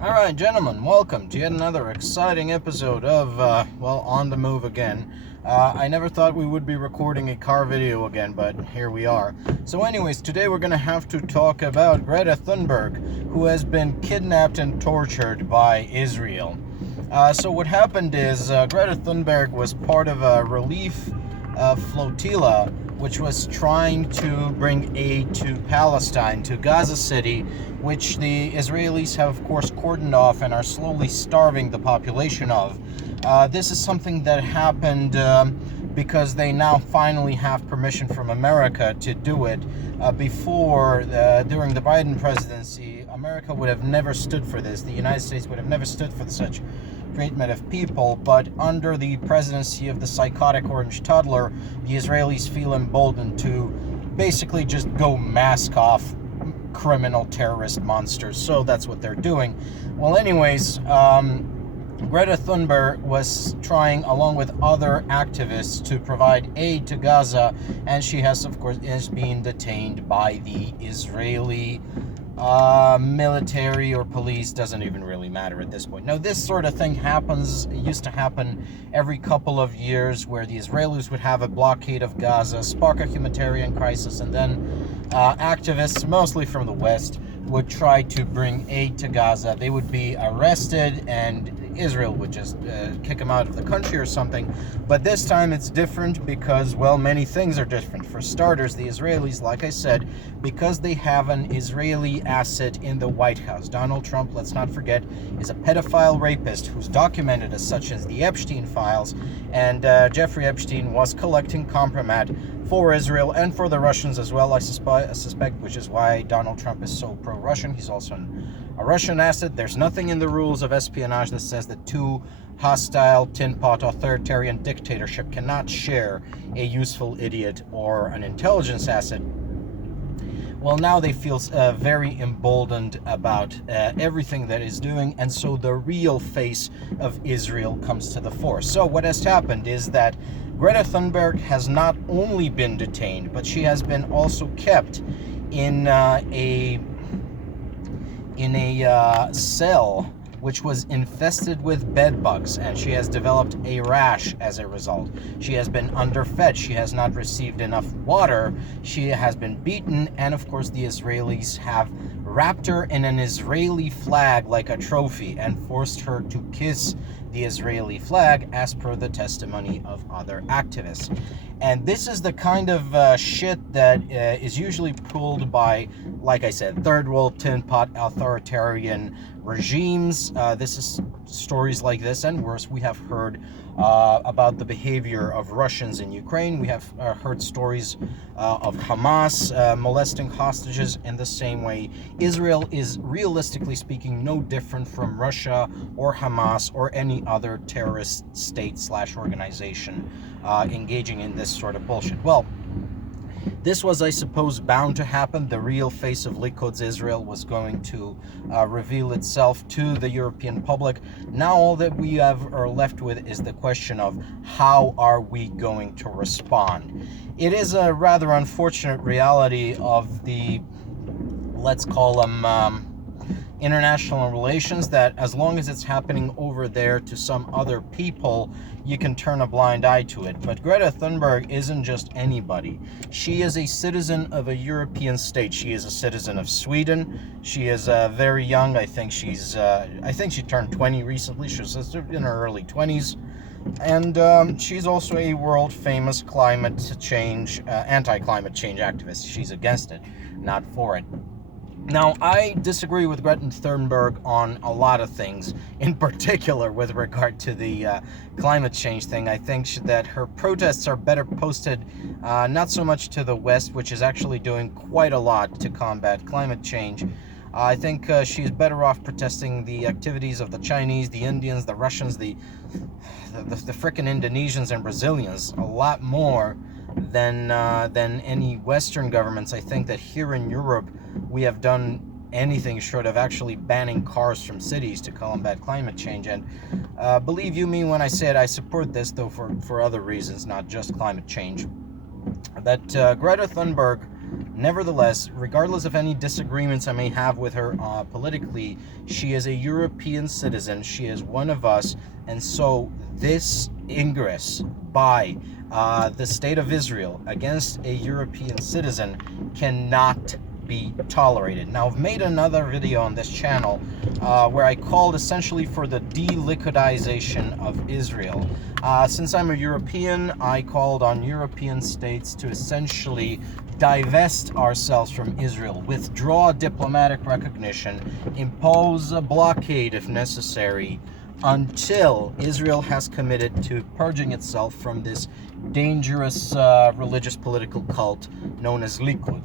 Alright, gentlemen, welcome to yet another exciting episode of, On the Move again. I never thought we would be recording a car video again, but here we are. So anyways, today we're going to have to talk about Greta Thunberg, who has been kidnapped and tortured by Israel. So what happened is Greta Thunberg was part of a relief flotilla which was trying to bring aid to Palestine, to Gaza City, which the Israelis have, of course, cordoned off and are slowly starving the population of. This is something that happened because they now finally have permission from America to do it. Before, during the Biden presidency, America would have never stood for this. The United States would have never stood for such treatment of people, but under the presidency of the psychotic orange toddler, the Israelis feel emboldened to basically just go mask off criminal terrorist monsters. So that's what they're doing. Well, anyways, Greta Thunberg was trying, along with other activists, to provide aid to Gaza, and she has, of course, is being detained by the Israeli military or police. Doesn't even really matter at this point. Now, this sort of thing used to happen every couple of years, where the Israelis would have a blockade of Gaza, spark a humanitarian crisis, and then activists, mostly from the West, would try to bring aid to Gaza. They would be arrested, and Israel would just kick them out of the country or something. But this time it's different because, well, many things are different. For starters, the Israelis, like I said, because they have an Israeli asset in the White House. Donald Trump, let's not forget, is a pedophile rapist who's documented as such as the Epstein files, and Jeffrey Epstein was collecting compromat for Israel and for the Russians as well, I suspect, which is why Donald Trump is so pro-Russian. He's also a Russian asset. There's nothing in the rules of espionage that says that two hostile, tin-pot authoritarian dictatorship cannot share a useful idiot or an intelligence asset. Well, now they feel very emboldened about everything that is doing, and so the real face of Israel comes to the fore. So what has happened is that Greta Thunberg has not only been detained, but she has been also kept in a cell which was infested with bed bugs, and she has developed a rash as a result. She has been underfed, she has not received enough water, she has been beaten, and of course the Israelis have wrapped her in an Israeli flag like a trophy and forced her to kiss the Israeli flag, as per the testimony of other activists. And this is the kind of shit that is usually pulled by, like I said, third world tin pot authoritarian regimes. This is stories like this and worse. We have heard about the behavior of Russians in Ukraine. We have heard stories of Hamas molesting hostages in the same way. Israel is, realistically speaking, no different from Russia or Hamas or any other terrorist state/organization engaging in this sort of bullshit. Well, this was, I suppose, bound to happen. The real face of Likud Israel was going to reveal itself to the European public. Now all that we are left with is the question of how are we going to respond? It is a rather unfortunate reality of the, let's call them, international relations, that as long as it's happening over there to some other people, you can turn a blind eye to it. But Greta Thunberg isn't just anybody. She is a citizen of a European state. She is a citizen of Sweden. She is very young. I think she turned 20 recently. She's in her early 20s. And she's also a world-famous climate change, anti-climate change activist. She's against it, not for it. Now, I disagree with Greta Thunberg on a lot of things, in particular with regard to the climate change thing. I think that her protests are better posted not so much to the West, which is actually doing quite a lot to combat climate change. I think she's better off protesting the activities of the Chinese, the Indians, the Russians, the frickin' Indonesians and Brazilians a lot more than any Western governments. I think that here in Europe we have done anything short of actually banning cars from cities to combat climate change. And believe you me when I say it, I support this, though for other reasons, not just climate change. That Greta Thunberg Nevertheless, regardless of any disagreements I may have with her politically, she is a European citizen. She is one of us. And so this ingress by the state of Israel against a European citizen cannot be tolerated. Now, I've made another video on this channel where I called essentially for the de-liquidization of Israel. Since I'm a European, I called on European states to essentially divest ourselves from Israel, withdraw diplomatic recognition, impose a blockade if necessary, until Israel has committed to purging itself from this dangerous religious political cult known as Likud.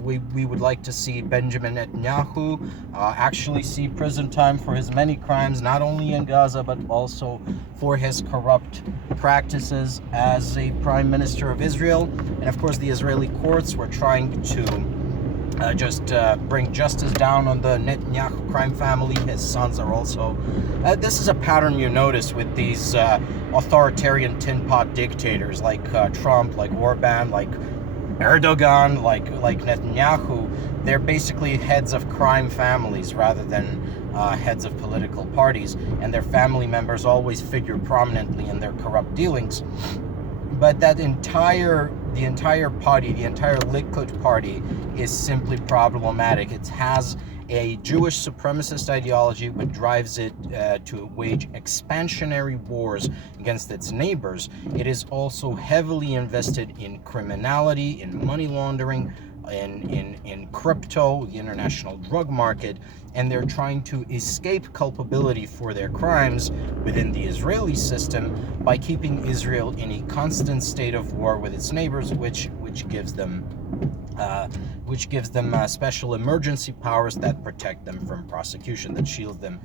We would like to see Benjamin Netanyahu actually see prison time for his many crimes, not only in Gaza, but also for his corrupt practices as a prime minister of Israel. And of course, the Israeli courts were trying to bring justice down on the Netanyahu crime family. His sons are also... this is a pattern you notice with these authoritarian tin pot dictators like Trump, like Orban, like Erdogan, like Netanyahu. They're basically heads of crime families rather than heads of political parties, and their family members always figure prominently in their corrupt dealings. But that the entire party, the entire Likud party, is simply problematic. It has a Jewish supremacist ideology which drives it to wage expansionary wars against its neighbors. It is also heavily invested in criminality, in money laundering, in crypto, the international drug market, and they're trying to escape culpability for their crimes within the Israeli system by keeping Israel in a constant state of war with its neighbors, which gives them special emergency powers that protect them from prosecution, that shield them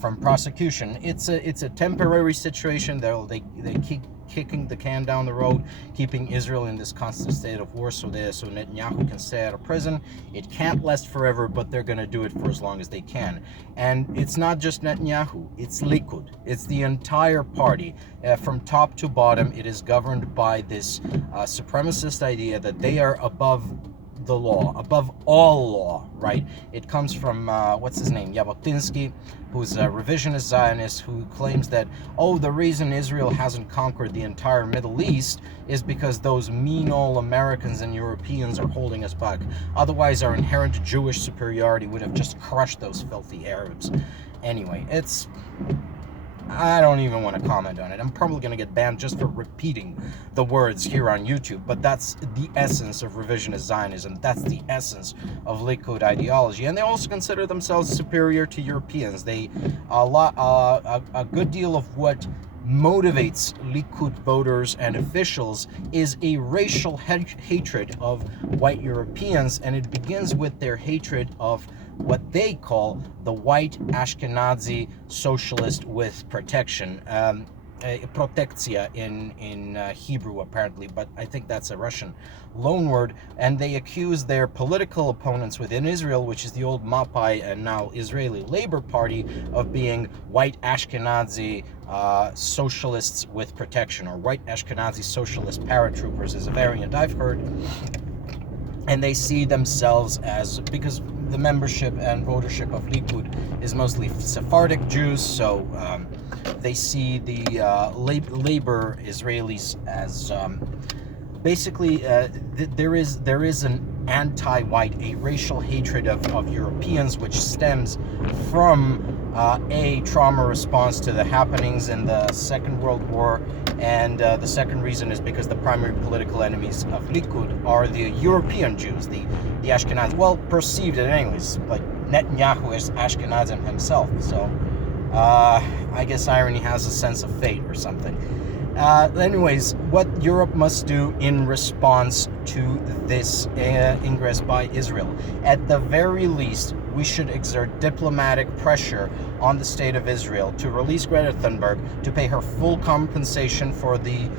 from prosecution. It's a temporary situation. They keep kicking the can down the road, keeping Israel in this constant state of war so Netanyahu can stay out of prison. It can't last forever, but they're going to do it for as long as they can. And it's not just Netanyahu, it's Likud. It's the entire party. From top to bottom, it is governed by this supremacist idea that they are above the law, above all law, right? It comes from, what's his name, Jabotinsky, who's a revisionist Zionist, who claims that, oh, the reason Israel hasn't conquered the entire Middle East is because those mean old Americans and Europeans are holding us back. Otherwise, our inherent Jewish superiority would have just crushed those filthy Arabs. Anyway, I don't even want to comment on it. I'm probably going to get banned just for repeating the words here on YouTube, but that's the essence of revisionist Zionism. That's the essence of Likud ideology. And they also consider themselves superior to Europeans. A good deal of what motivates Likud voters and officials is a racial hatred of white Europeans, and it begins with their hatred of what they call the white Ashkenazi socialist with protection. Protekcja in Hebrew, apparently, but I think that's a Russian loanword. And they accuse their political opponents within Israel, which is the old Mapai and now Israeli Labor Party, of being white Ashkenazi socialists with protection, or white Ashkenazi socialist paratroopers is a variant I've heard. And they see themselves as, because the membership and votership of Likud is mostly Sephardic Jews, so they see the labor Israelis as basically there is an anti-white, a racial hatred of Europeans, which stems from a trauma response to the happenings in the Second World War, and the second reason is because the primary political enemies of Likud are the European Jews, the Ashkenazi, well, perceived it anyways, like Netanyahu is Ashkenazim himself, so I guess irony has a sense of fate or something. Anyways, what Europe must do in response to this ingress by Israel, at the very least, we should exert diplomatic pressure on the state of Israel to release Greta Thunberg, to pay her full compensation for the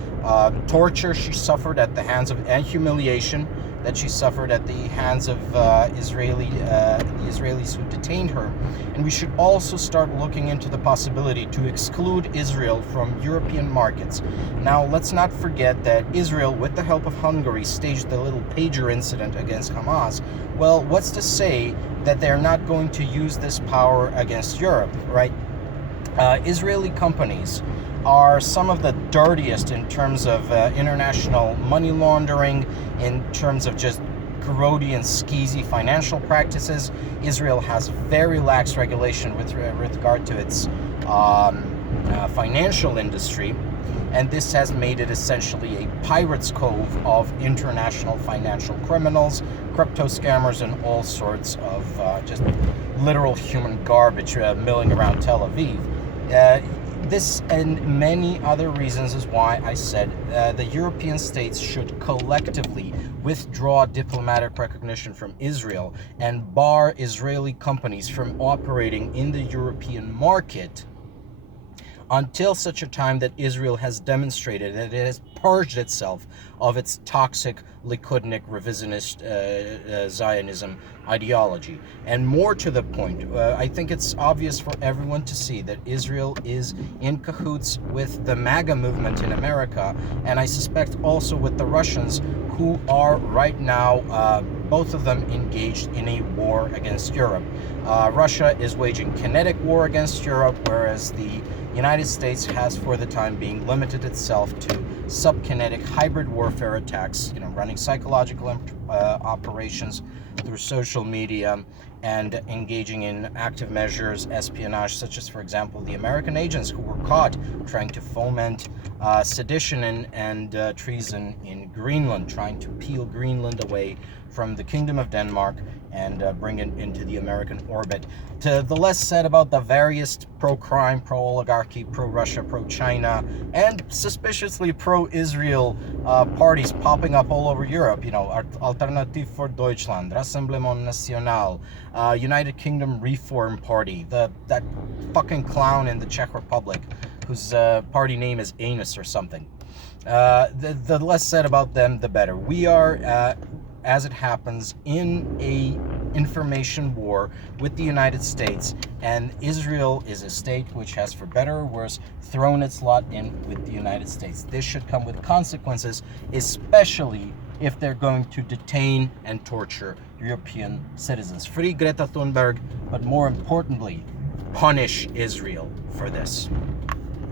torture she suffered at the hands of, and humiliation that she suffered at the hands of the Israelis who detained her. And we should also start looking into the possibility to exclude Israel from European markets. Now, let's not forget that Israel, with the help of Hungary, staged the little pager incident against Hamas. Well, what's to say that they're not going to use this power against Europe, right? Israeli companies are some of the dirtiest in terms of international money laundering, in terms of just grody and skeezy financial practices. Israel has very lax regulation with regard to its financial industry, and this has made it essentially a pirate's cove of international financial criminals, crypto scammers, and all sorts of just literal human garbage milling around Tel Aviv. This and many other reasons is why I said the European states should collectively withdraw diplomatic recognition from Israel and bar Israeli companies from operating in the European market until such a time that Israel has demonstrated that it has purged itself of its toxic, Likudnik, revisionist Zionism ideology. And more to the point, I think it's obvious for everyone to see that Israel is in cahoots with the MAGA movement in America, and I suspect also with the Russians, who are right now, both of them engaged in a war against Europe. Russia is waging kinetic war against Europe, whereas the United States has, for the time being, limited itself to subkinetic hybrid warfare attacks, running psychological operations through social media and engaging in active measures, espionage, such as, for example, the American agents who were caught trying to foment sedition and treason in Greenland, trying to peel Greenland away from the Kingdom of Denmark and bring it into the American orbit. To the less said about the various pro-crime, pro-oligarchy, pro-Russia, pro-China, and suspiciously pro-Israel parties popping up all over Europe, Alternative for Deutschland, Rassemblement National, United Kingdom Reform Party, that fucking clown in the Czech Republic, whose party name is Anus or something. The less said about them, the better. We are, as it happens, in a information war with the United States, and Israel is a state which has, for better or worse, thrown its lot in with the United States. This should come with consequences, especially if they're going to detain and torture European citizens. Free Greta Thunberg, but more importantly, punish Israel for this.